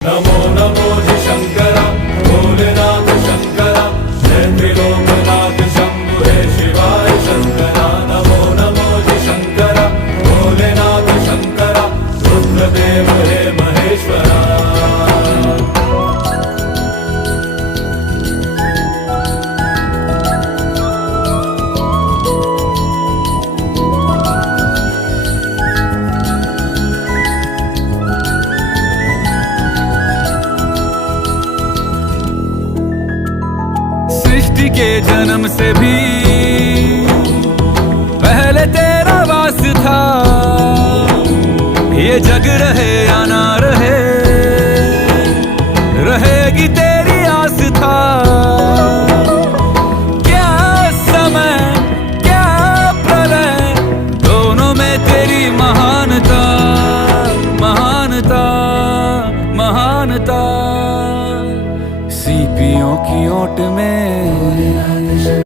नमो नमो जी शंकरा भोलेनाथ शंकरा जय त्रिलोकनाथ शंभु हे शिवाय शंकरा। नमो नमो जी शंकरा भोलेनाथ शंकरा रुद्रदेव हे महेश्वरा। सृष्टि के जन्म से भी पहले तेरा वास था। ये जग रहे या ना रहे, रहेगी तेरी आस था। क्या समय क्या प्रलय, दोनों में तेरी महानता महानता महानता। सीपियों की ओट में